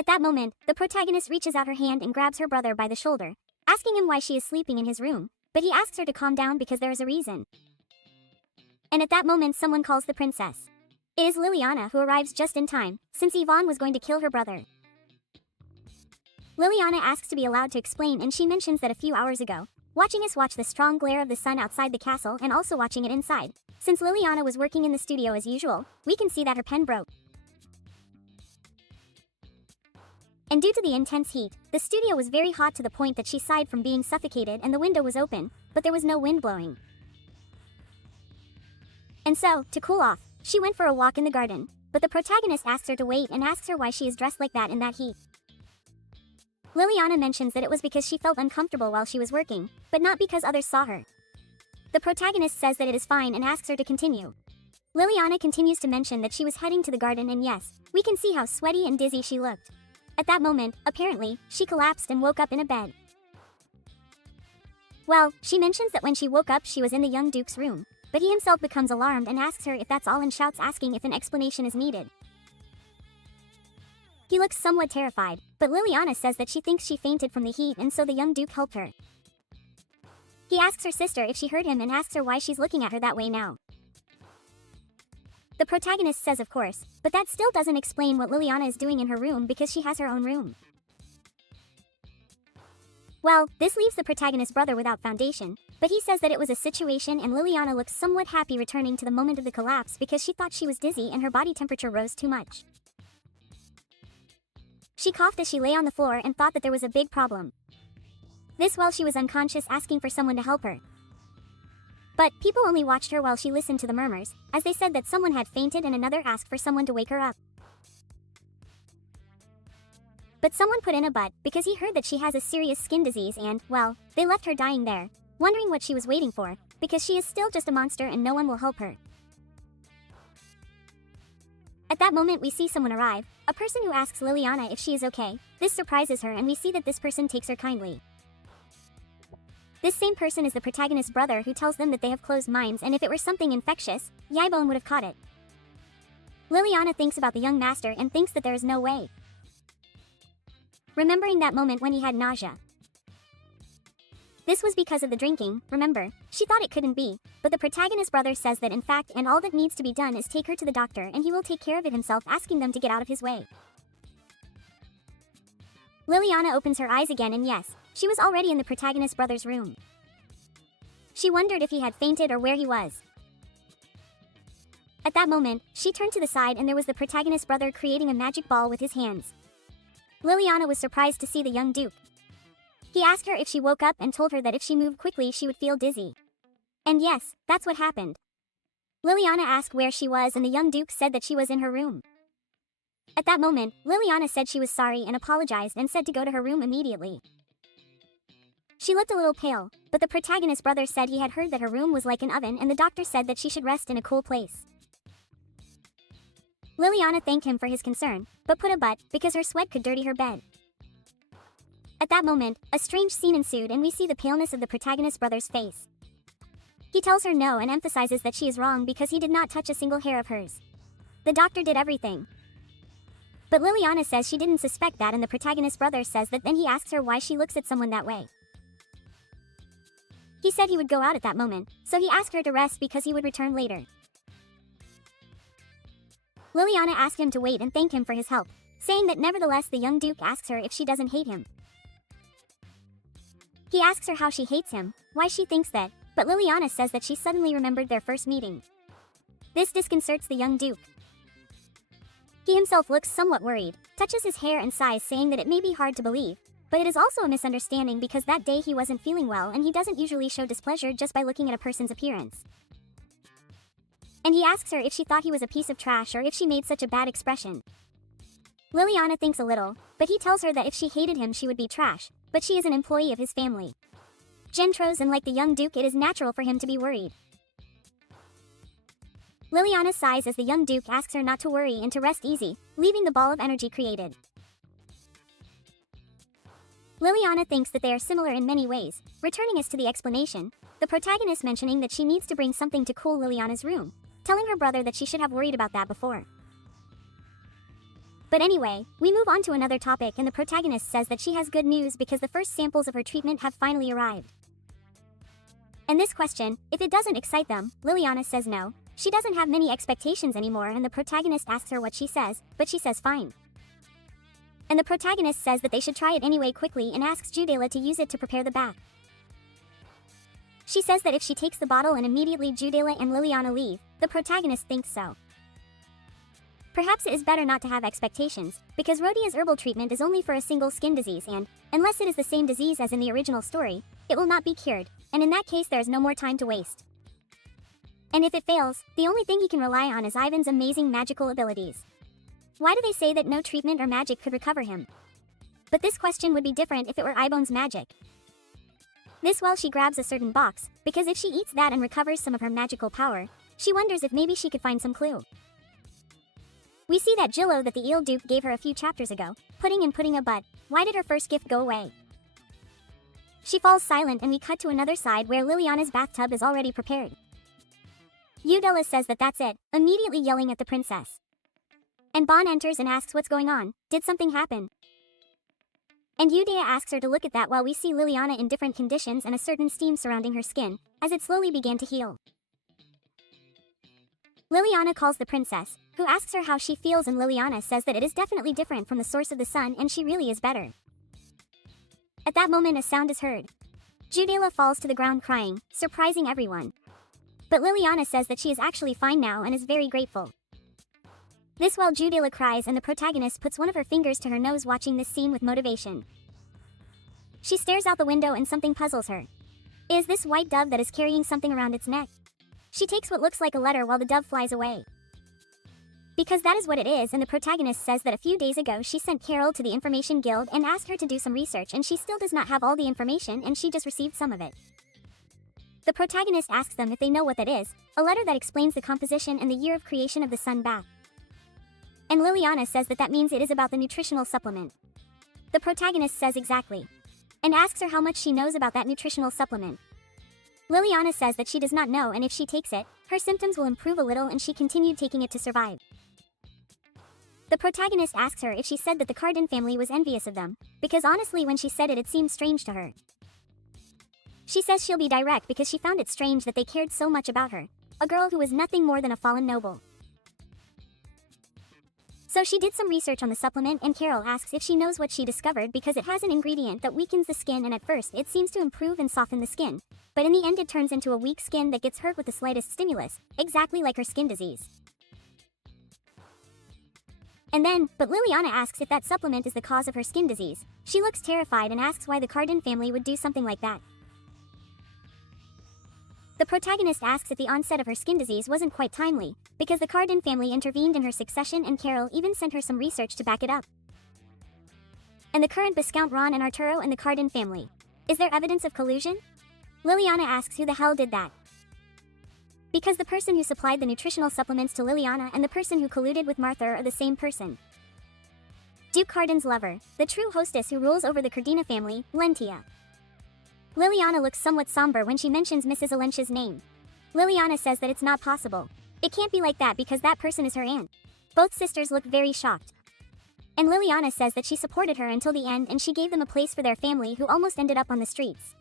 At that moment, the protagonist reaches out her hand and grabs her brother by the shoulder, asking him why she is sleeping in his room, but he asks her to calm down because there is a reason. And at that moment someone calls the princess. It is Liliana, who arrives just in time, since Yvonne was going to kill her brother. Liliana asks to be allowed to explain, and she mentions that a few hours ago, watching us watch the strong glare of the sun outside the castle and also watching it inside. Since Liliana was working in the studio as usual, we can see that her pen broke. And due to the intense heat, the studio was very hot to the point that she sighed from being suffocated, and the window was open, but there was no wind blowing. And so, to cool off, she went for a walk in the garden, but the protagonist asks her to wait and asks her why she is dressed like that in that heat. Liliana mentions that it was because she felt uncomfortable while she was working, but not because others saw her. The protagonist says that it is fine and asks her to continue. Liliana continues to mention that she was heading to the garden, and yes, we can see how sweaty and dizzy she looked. At that moment, apparently, she collapsed and woke up in a bed. Well, she mentions that when she woke up she was in the young duke's room, but he himself becomes alarmed and asks her if that's all and shouts, asking if an explanation is needed. He looks somewhat terrified, but Liliana says that she thinks she fainted from the heat and so the young duke helped her. He asks her sister if she heard him and asks her why she's looking at her that way now. The protagonist says of course, but that still doesn't explain what Liliana is doing in her room because she has her own room. Well, this leaves the protagonist's brother without foundation, but he says that it was a situation, and Liliana looks somewhat happy returning to the moment of the collapse because she thought she was dizzy and her body temperature rose too much. She coughed as she lay on the floor and thought that there was a big problem. This while she was unconscious, asking for someone to help her. But people only watched her while she listened to the murmurs, as they said that someone had fainted and another asked for someone to wake her up. But someone put in a but because he heard that she has a serious skin disease and, well, they left her dying there, wondering what she was waiting for, because she is still just a monster and no one will help her. At that moment we see someone arrive, a person who asks Liliana if she is okay. This surprises her and we see that this person takes her kindly. This same person is the protagonist's brother, who tells them that they have closed minds and if it were something infectious, Ibone would have caught it. Liliana thinks about the young master and thinks that there is no way. Remembering that moment when he had nausea. This was because of the drinking, remember, she thought it couldn't be, but the protagonist's brother says that in fact, and all that needs to be done is take her to the doctor and he will take care of it himself, asking them to get out of his way. Liliana opens her eyes again and yes, she was already in the protagonist's brother's room. She wondered if he had fainted or where he was. At that moment, she turned to the side and there was the protagonist's brother creating a magic ball with his hands. Liliana was surprised to see the young duke. He asked her if she woke up and told her that if she moved quickly she would feel dizzy. And yes, that's what happened. Liliana asked where she was and the young duke said that she was in her room. At that moment, Liliana said she was sorry and apologized and said to go to her room immediately. She looked a little pale, but the protagonist's brother said he had heard that her room was like an oven and the doctor said that she should rest in a cool place. Liliana thanked him for his concern, but put a but, because her sweat could dirty her bed. At that moment, a strange scene ensued and we see the paleness of the protagonist's brother's face. He tells her no and emphasizes that she is wrong because he did not touch a single hair of hers. The doctor did everything. But Liliana says she didn't suspect that, and the protagonist's brother says that then he asks her why she looks at someone that way. He said he would go out at that moment, so he asked her to rest because he would return later. Liliana asked him to wait and thanked him for his help, saying that nevertheless the young duke asks her if she doesn't hate him. He asks her how she hates him, why she thinks that, but Liliana says that she suddenly remembered their first meeting. This disconcerts the young duke. He himself looks somewhat worried, touches his hair and sighs, saying that it may be hard to believe, but it is also a misunderstanding because that day he wasn't feeling well and he doesn't usually show displeasure just by looking at a person's appearance. And he asks her if she thought he was a piece of trash or if she made such a bad expression. Liliana thinks a little, but he tells her that if she hated him she would be trash, but she is an employee of his family. Gentros, and like the young duke it is natural for him to be worried. Liliana sighs as the young duke asks her not to worry and to rest easy, leaving the ball of energy created. Liliana thinks that they are similar in many ways, returning us to the explanation, the protagonist mentioning that she needs to bring something to cool Liliana's room, telling her brother that she should have worried about that before. But anyway, we move on to another topic and the protagonist says that she has good news because the first samples of her treatment have finally arrived. And this question, if it doesn't excite them, Liliana says no. She doesn't have many expectations anymore and the protagonist asks her what she says, but she says fine. And the protagonist says that they should try it anyway quickly and asks Judela to use it to prepare the bath. She says that if she takes the bottle and immediately Judela and Liliana leave, the protagonist thinks so. Perhaps it is better not to have expectations, because Rodia's herbal treatment is only for a single skin disease and, unless it is the same disease as in the original story, it will not be cured, and in that case there is no more time to waste. And if it fails, the only thing he can rely on is Ivan's amazing magical abilities. Why do they say that no treatment or magic could recover him? But this question would be different if it were Ibone's magic. This while she grabs a certain box, because if she eats that and recovers some of her magical power, she wonders if maybe she could find some clue. We see that Jillo that the Eel Duke gave her a few chapters ago, putting a but, why did her first gift go away? She falls silent and we cut to another side where Liliana's bathtub is already prepared. Udella says that that's it, immediately yelling at the princess. And Bon enters and asks what's going on, did something happen? And Udea asks her to look at that while we see Liliana in different conditions and a certain steam surrounding her skin, as it slowly began to heal. Liliana calls the princess, who asks her how she feels and Liliana says that it is definitely different from the source of the sun and she really is better. At that moment a sound is heard. Judela falls to the ground crying, surprising everyone. But Liliana says that she is actually fine now and is very grateful. This while Judela cries and the protagonist puts one of her fingers to her nose watching this scene with motivation. She stares out the window and something puzzles her. Is this white dove that is carrying something around its neck? She takes what looks like a letter while the dove flies away. Because that is what it is and the protagonist says that a few days ago she sent Carol to the Information Guild and asked her to do some research and she still does not have all the information and she just received some of it. The protagonist asks them if they know what that is, a letter that explains the composition and the year of creation of the sun bath. And Liliana says that that means it is about the nutritional supplement. The protagonist says exactly. And asks her how much she knows about that nutritional supplement. Liliana says that she does not know and if she takes it, her symptoms will improve a little and she continued taking it to survive. The protagonist asks her if she said that the Cardin family was envious of them, because honestly when she said it it seemed strange to her. She says she'll be direct because she found it strange that they cared so much about her, a girl who was nothing more than a fallen noble. So she did some research on the supplement and Carol asks if she knows what she discovered because it has an ingredient that weakens the skin and at first it seems to improve and soften the skin, but in the end it turns into a weak skin that gets hurt with the slightest stimulus, exactly like her skin disease. And then, but Liliana asks if that supplement is the cause of her skin disease. She looks terrified and asks why the Cardin family would do something like that. The protagonist asks if the onset of her skin disease wasn't quite timely, because the Cardin family intervened in her succession and Carol even sent her some research to back it up. And the current Viscount Ron and Arturo and the Cardin family. Is there evidence of collusion? Liliana asks who the hell did that. Because the person who supplied the nutritional supplements to Liliana and the person who colluded with Martha are the same person. Duke Cardin's lover, the true hostess who rules over the Cardina family, Lentia. Liliana looks somewhat somber when she mentions Mrs. Alentia's name. Liliana says that it's not possible. It can't be like that because that person is her aunt. Both sisters look very shocked. And Liliana says that she supported her until the end and she gave them a place for their family who almost ended up on the streets.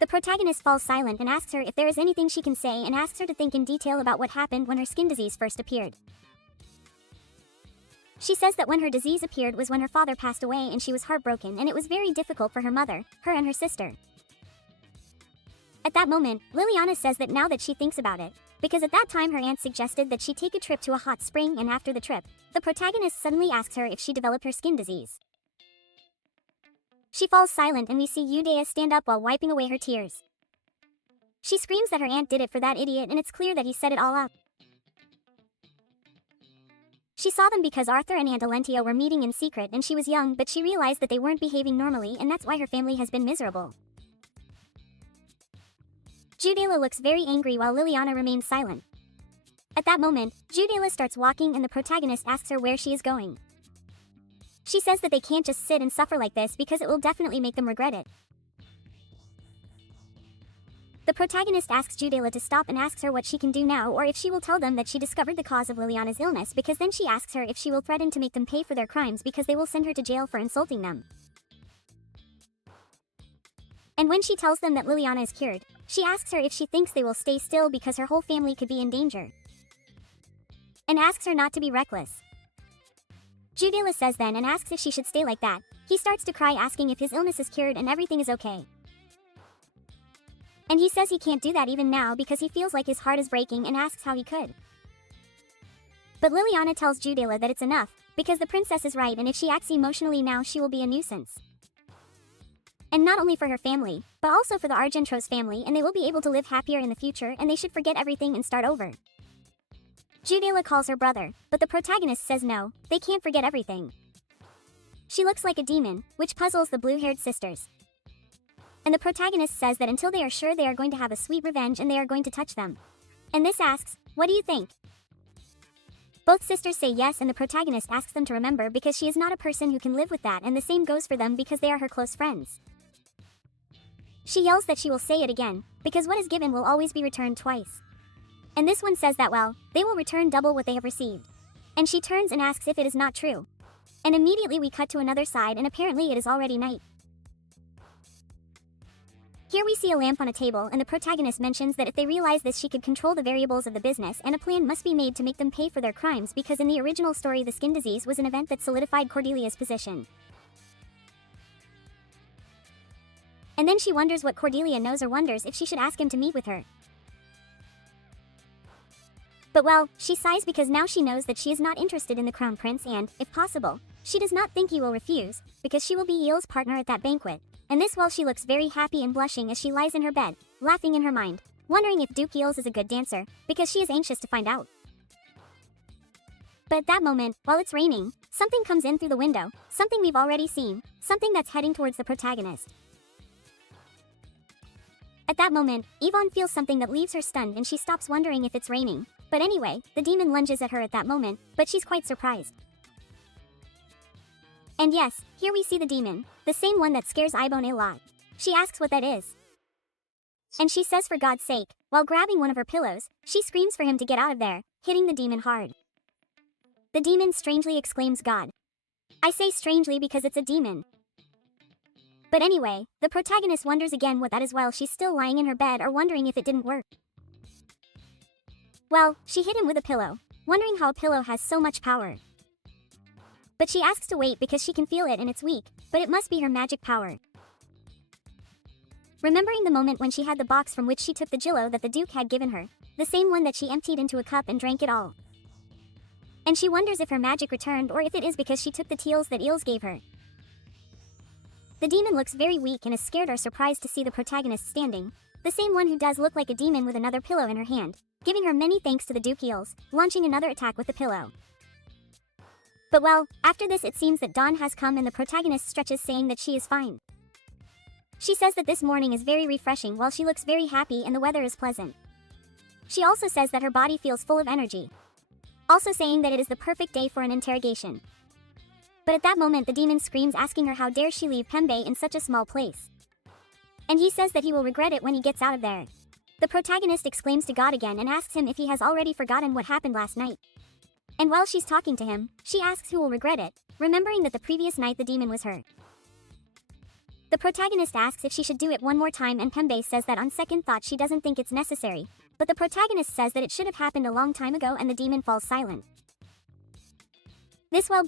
The protagonist falls silent and asks her if there is anything she can say and asks her to think in detail about what happened when her skin disease first appeared. She says that when her disease appeared was when her father passed away and she was heartbroken and it was very difficult for her mother, her and her sister. At that moment, Liliana says that now that she thinks about it, because at that time her aunt suggested that she take a trip to a hot spring and after the trip, the protagonist suddenly asks her if she developed her skin disease. She falls silent and we see Udea stand up while wiping away her tears. She screams that her aunt did it for that idiot and it's clear that he set it all up. She saw them because Arthur and Aunt Alentia were meeting in secret and she was young but she realized that they weren't behaving normally and that's why her family has been miserable. Judela looks very angry while Liliana remains silent. At that moment, Judela starts walking and the protagonist asks her where she is going. She says that they can't just sit and suffer like this because it will definitely make them regret it. The protagonist asks Odiada to stop and asks her what she can do now or if she will tell them that she discovered the cause of Liliana's illness, because then she asks her if she will threaten to make them pay for their crimes because they will send her to jail for insulting them. And when she tells them that Liliana is cured, she asks her if she thinks they will stay still because her whole family could be in danger, and asks her not to be reckless. Odiada says then and asks if she should stay like that. He starts to cry asking if his illness is cured and everything is okay. And he says he can't do that even now because he feels like his heart is breaking and asks how he could. But Liliana tells Odiada that it's enough, because the princess is right and if she acts emotionally now she will be a nuisance. And not only for her family, but also for the Argentro's family, and they will be able to live happier in the future and they should forget everything and start over. Odiada calls her brother, but the protagonist says no, they can't forget everything. She looks like a demon, which puzzles the blue-haired sisters. And the protagonist says that until they are sure they are going to have a sweet revenge and they are going to touch them. And this asks, what do you think? Both sisters say yes, and the protagonist asks them to remember because she is not a person who can live with that, and the same goes for them because they are her close friends. She yells that she will say it again, because what is given will always be returned twice. And this one says that well, they will return double what they have received. And she turns and asks if it is not true. And immediately we cut to another side and apparently it is already night. Here we see a lamp on a table, and the protagonist mentions that if they realize this she could control the variables of the business, and a plan must be made to make them pay for their crimes, because in the original story the skin disease was an event that solidified Cordelia's position. And then she wonders what Cordelia knows, or wonders if she should ask him to meet with her. But well, she sighs because now she knows that she is not interested in the crown prince and, if possible, she does not think he will refuse, because she will be Eel's partner at that banquet. And this while she looks very happy and blushing as she lies in her bed, laughing in her mind, wondering if Duke Eels is a good dancer, because she is anxious to find out. But at that moment, while it's raining, something comes in through the window, something we've already seen, something that's heading towards the protagonist. At that moment, Ibone feels something that leaves her stunned and she stops wondering if it's raining. But anyway, the demon lunges at her at that moment, but she's quite surprised. And yes, here we see the demon, the same one that scares Ibone a lot. She asks what that is. And she says for God's sake, while grabbing one of her pillows, she screams for him to get out of there, hitting the demon hard. The demon strangely exclaims God. I say strangely because it's a demon. But anyway, the protagonist wonders again what that is while she's still lying in her bed or wondering if it didn't work. Well, she hit him with a pillow, wondering how a pillow has so much power. But she asks to wait because she can feel it and it's weak, but it must be her magic power. Remembering the moment when she had the box from which she took the Jillo that the Duke had given her, the same one that she emptied into a cup and drank it all. And she wonders if her magic returned or if it is because she took the teals that Eels gave her. The demon looks very weak and is scared or surprised to see the protagonist standing, the same one who does look like a demon with another pillow in her hand, giving her many thanks to the Duke Eels, launching another attack with the pillow. But well, after this it seems that dawn has come and the protagonist stretches saying that she is fine. She says that this morning is very refreshing while she looks very happy and the weather is pleasant. She also says that her body feels full of energy, also saying that it is the perfect day for an interrogation. But at that moment the demon screams asking her how dare she leave Pembe in such a small place. And he says that he will regret it when he gets out of there. The protagonist exclaims to God again and asks him if he has already forgotten what happened last night. And while she's talking to him, she asks who will regret it, remembering that the previous night the demon was her. The protagonist asks if she should do it one more time and Pembe says that on second thought she doesn't think it's necessary, but the protagonist says that it should have happened a long time ago and the demon falls silent. This while